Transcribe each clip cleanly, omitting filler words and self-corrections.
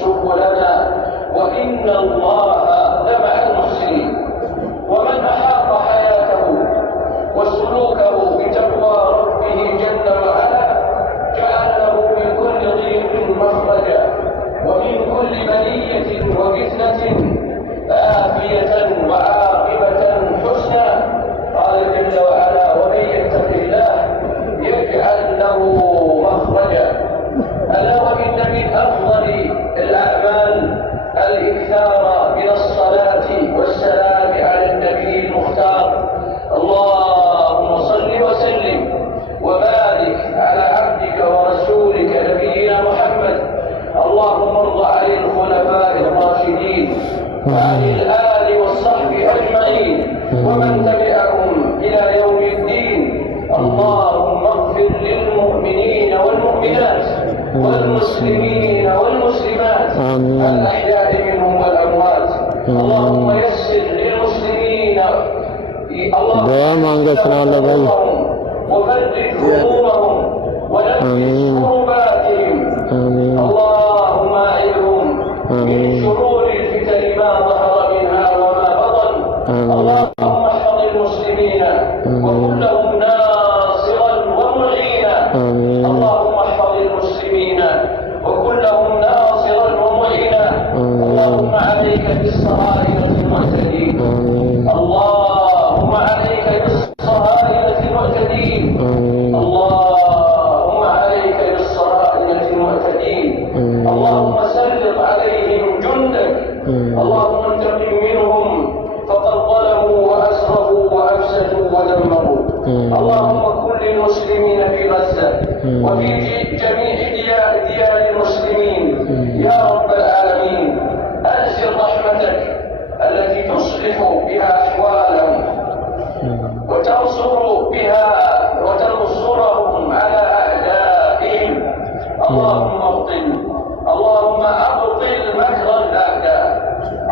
سبلنا وإن الله لمع المحسنين. ومن أحاط حياته وسلوكه بتقوى ربه جل وعلا جعل له من كل ضيق مخرجا ومن كل بلية وفتنة عافية وعاقبة حسنى. قال جل وعلا: ومن يتق الله يجعل له مخرجا. ألا وإن من أفضل الأعمال الإكثار من الصلاة والسلام على النبي المختار. اللهم صل وسلم وبارك على عبدك ورسولك نبينا محمد. اللهم ارض عن الخلفاء الراشدين وعن الآل والصحب أجمعين ومن تبعهم إلى يوم الدين. اللهم اغفر للمؤمنين والمؤمنات والمسلمين والمسلمات الأحياء منهم والأموات. اللهم يسر للمسلمين اللهم وفرج همومهم ونفس كرباتهم. اللهم أعذهم من شرور الفتن ما ظهر منها وما بطن. اللهم احفظ المسلمين وكن لهم ناصرا ومعينا. اللهم احفظ المسلمين وكن لهم ناصرا ومعينا. اللهم عليك بالصهاينة المعتدين. اللهم عليك بالصهاينة المعتدين. اللهم عليك بالصهاينة المعتدين. اللهم سلط عليهم جندك. اللهم انتقم منهم فقد ظلموا وأسرفوا وأفسدوا ودمروا. اللهم كن للمسلمين في غزة وفي جميع ديار المسلمين يا رب العالمين. أنزل رحمتك التي تصلح بها أحوالهم وتنصرهم على أعدائهم. اللهم أبطل مكر الأعداء.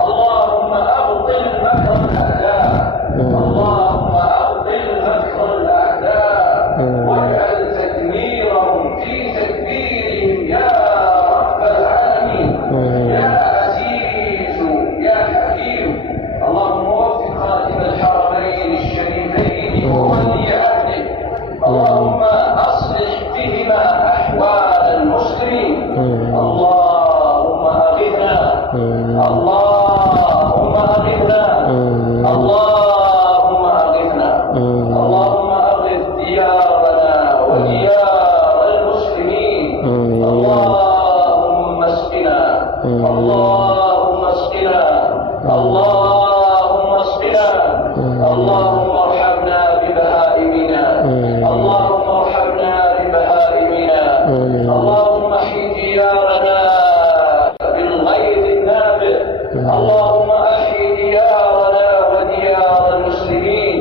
اللهم أبطل مكر الأعداء. اللهم أبطل مكر الأعداء واجعل تدميرهم في تدبيرهم يا رب العالمين يا عزيز يا حكيم. اللهم وفق خاتم الحرمين الشريفين وولي عهده. اللهم أصلح بهما أحوال المسلمين. اللهم أغثنا. اللهم أغثنا. اللهم أغثنا. اللهم أغث ديارنا وديار المسلمين. اللهم اسقنا. اللهم اسقنا. اللهم اسقنا. اللهم ارحمنا ببهائمنا. اللهم ارحمنا ببهائمنا. اللهم احي ديارنا بالغيظ النابع. اللهم احي ديارنا وديار المسلمين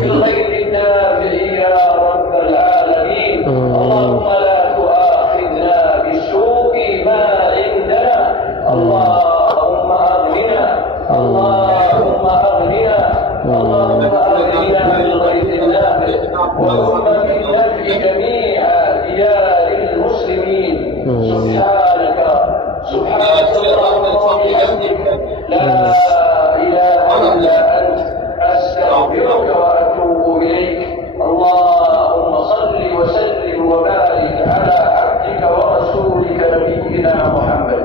بالغيظ النابع يا رب العالمين. اللهم لا تؤاخذنا بسوء ما عندنا. اللهم اغننا. اللهم اغننا. اللهم اغننا بالغيظ النابع وثم بالنفع جميع ديار المسلمين. سبحانك اللهم وبحمدك لا إله إلا أنت أستغفرك وأتوب إليك. اللهم صل وسلم وبارك على عبدك ورسولك نبينا محمد.